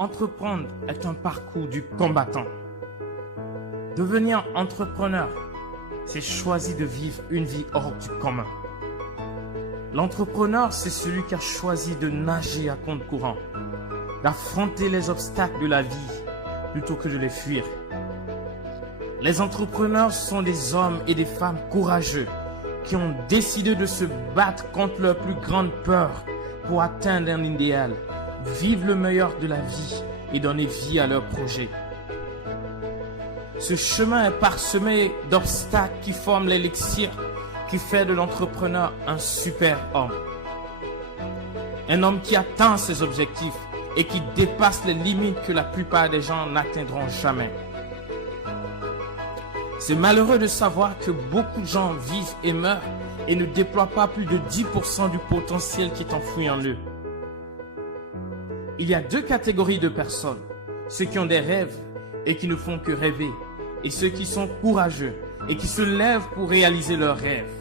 Entreprendre est un parcours du combattant. Devenir entrepreneur, c'est choisir de vivre une vie hors du commun. L'entrepreneur, c'est celui qui a choisi de nager à compte courant, d'affronter les obstacles de la vie plutôt que de les fuir. Les entrepreneurs sont des hommes et des femmes courageux qui ont décidé de se battre contre leur plus grande peur pour atteindre un idéal, vivre le meilleur de la vie et donner vie à leurs projets. Ce chemin est parsemé d'obstacles qui forment l'élixir qui fait de l'entrepreneur un super homme. Un homme qui atteint ses objectifs et qui dépasse les limites que la plupart des gens n'atteindront jamais. C'est malheureux de savoir que beaucoup de gens vivent et meurent et ne déploient pas plus de 10% du potentiel qui est enfoui en eux. Il y a deux catégories de personnes, ceux qui ont des rêves et qui ne font que rêver, et ceux qui sont courageux et qui se lèvent pour réaliser leurs rêves.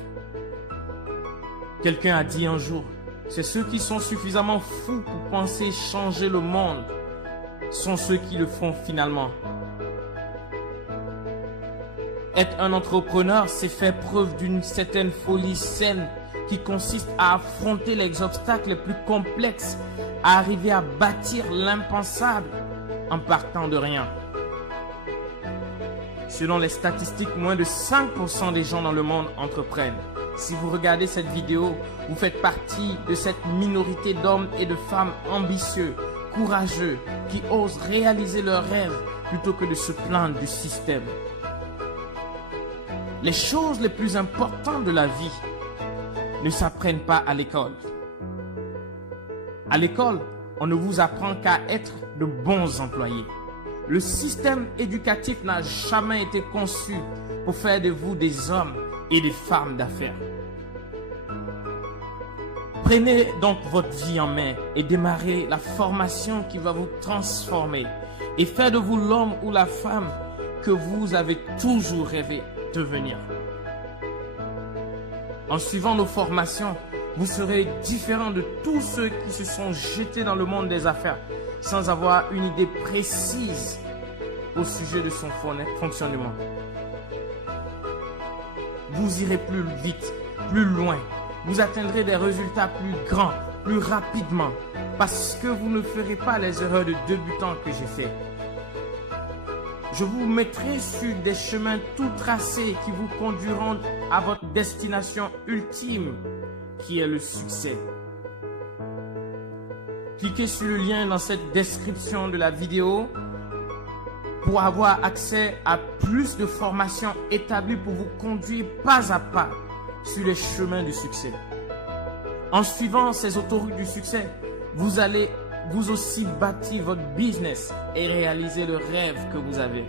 Quelqu'un a dit un jour, c'est ceux qui sont suffisamment fous pour penser changer le monde, sont ceux qui le font finalement. Être un entrepreneur, c'est faire preuve d'une certaine folie saine qui consiste à affronter les obstacles les plus complexes, à arriver à bâtir l'impensable en partant de rien. Selon les statistiques, moins de 5% des gens dans le monde entreprennent. Si vous regardez cette vidéo, vous faites partie de cette minorité d'hommes et de femmes ambitieux, courageux, qui osent réaliser leurs rêves plutôt que de se plaindre du système. Les choses les plus importantes de la vie ne s'apprennent pas à l'école. À l'école, on ne vous apprend qu'à être de bons employés. Le système éducatif n'a jamais été conçu pour faire de vous des hommes et des femmes d'affaires. Prenez donc votre vie en main et démarrez la formation qui va vous transformer et faire de vous l'homme ou la femme que vous avez toujours rêvé de devenir. En suivant nos formations, vous serez différent de tous ceux qui se sont jetés dans le monde des affaires sans avoir une idée précise au sujet de son fonctionnement. Vous irez plus vite, plus loin. Vous atteindrez des résultats plus grands, plus rapidement, parce que vous ne ferez pas les erreurs de débutants que j'ai fait. Je vous mettrai sur des chemins tout tracés qui vous conduiront à votre destination ultime, qui est le succès. Cliquez sur le lien dans cette description de la vidéo pour avoir accès à plus de formations établies pour vous conduire pas à pas sur les chemins du succès. En suivant ces autoroutes du succès, vous allez vous aussi bâtir votre business et réaliser le rêve que vous avez.